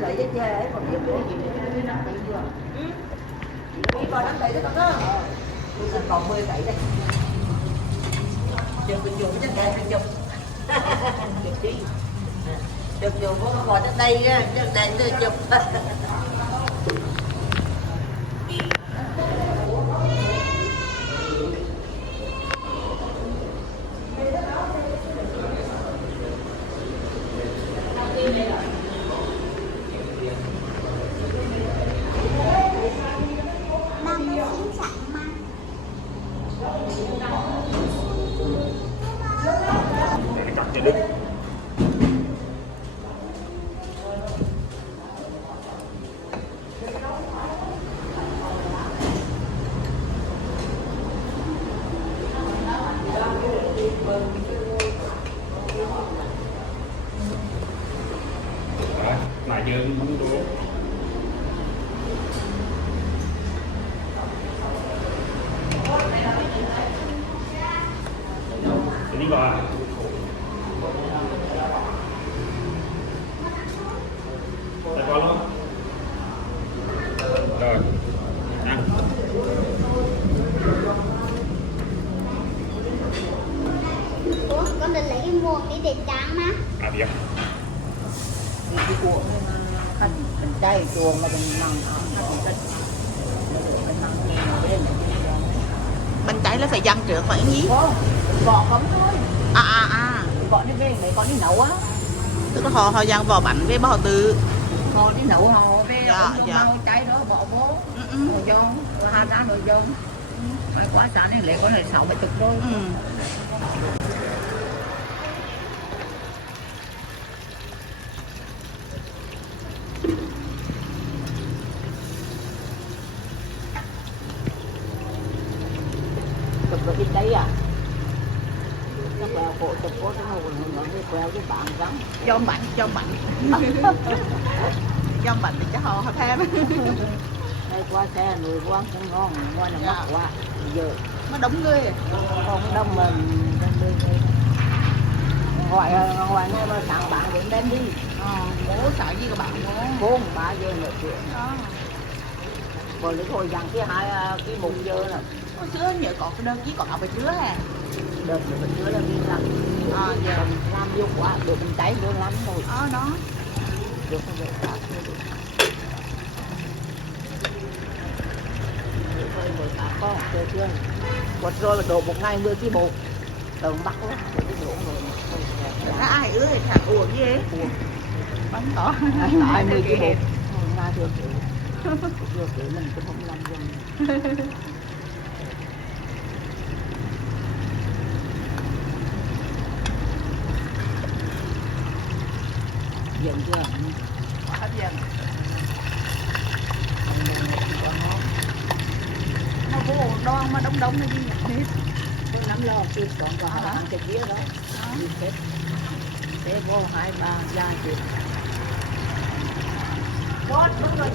lấy cái chè ấy còn điểm thôi. Đi vào đám đấy đó con đó. Tôi sẽ còn 10 cái đây. Chụp bình dụng chắc đẹp chụp. Chụp đi. Chụp dùng có gọi tới đây á, chắc đẹp tôi chụp. Mà dương bánh đũa đi vào tại con luôn rồi ăn Ủa, con định lấy cái muỗng đi để tráng mà. à đi Cái cuộn khăn mình chay chuồng mà mình nằm Bánh cháy là phải dăng trước phải nhí. không vỏ không thôi, vỏ đi về mấy con đi nấu á, Tức là họ dăng vỏ bánh với bò từ. họ đi nấu họ về Dạ, dạ, dạ. mau cháy đó bỏ vô rồi vô rồi hai ra rồi vô mấy quá sáng này lấy con này 60-70 thôi. Chụp được cái đấy à, nó quẹo cổ chụp cổ nó cái quẹo cái bạn rắn Dom bánh dom bánh thì chắc họ thêm. đây qua xe người quán cũng ngon ngoài là mắc quá giờ Nó đúng người. không đông mà gọi ngay mà sáng bạn cũng đem đi Bố sợ gì các bạn bố. 4-3 giờ nữa chuyện Đó. còn lúc hồi dặn cái 1 giờ nè Hồi xưa nhớ có cái đơn chí còn học về trước à. đợt nữa mình chưa là đi làm Giờ làm vô quá được mình cháy vô lắm rồi đó. được không được cả rồi cả con chơi chưa quật rồi là đổ 1 ngày 10 kg bột tầm bắt lắm rồi cái đổ rồi Ra ai ưa thì thằng uổng gì ấy. Bánh tỏ. ai 10 kg bột ra được mình cũng không làm gì dần chưa Hết dần. Nó vô đoan mà đông là gì nhỉ? tôi nắm lo chưa còn ăn cái kia đó đi xếp thế vô 2-3 ra chuyện. Bớt đúng rồi.